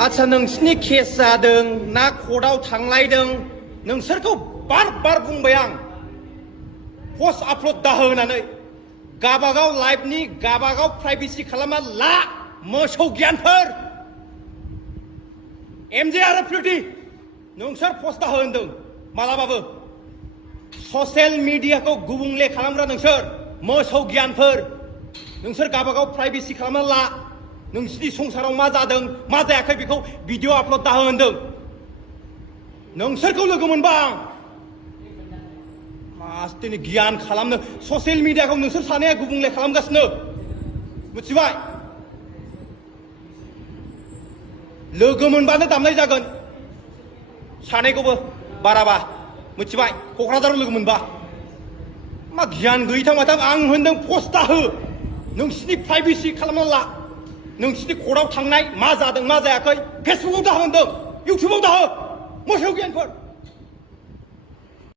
आच्छा नोंसिनि केस जादों ना कर्टआव थांलायदों नोंसोरखौ बार बार बुंबाय आं पस्ट आपल'ड दाहो होननानै गाबागाव लाइफनि गाबागाव प्राइभेसि खालामना ला मोसौ गियानफोर एमजे आरो प्रिटि नोंसोर पस्ट दाहो होनदों मालाबाबो ससियेल मिडियाखौ गुबुंले खालामग्रा नोंसोर मोसौ गियानफोर नोंसोर गाबागाव प्राइभेसि खालामना ला नोंसिनि संसाराव मा जादों मा जायाखै बेखौ भिडिअ आपल'ड दाहो होनदों नोंसोरखौ लोगो मोनबा आं मास्टिनि गियान खालामनो ससियेल मिडियाखौ नोंसोर सानैया गुबुंले खालामगासिनो मिथिबाय लोगो मोनबानो दामनाय जागोन सानैखौबो बाराबा मिथिबाय क'क्राझाराव लोगो मोनबा मा गियान गैथां माथां आं होनदों पस्ट दाहो नोंसिनि प्राइभेसि खालामना ला नोंसिनि कर्टआव थांनाय मा जादों मा जायाखै फेसबुकआव दाहो होनदों इउटुबाव दाहो मोसौ गियानफोर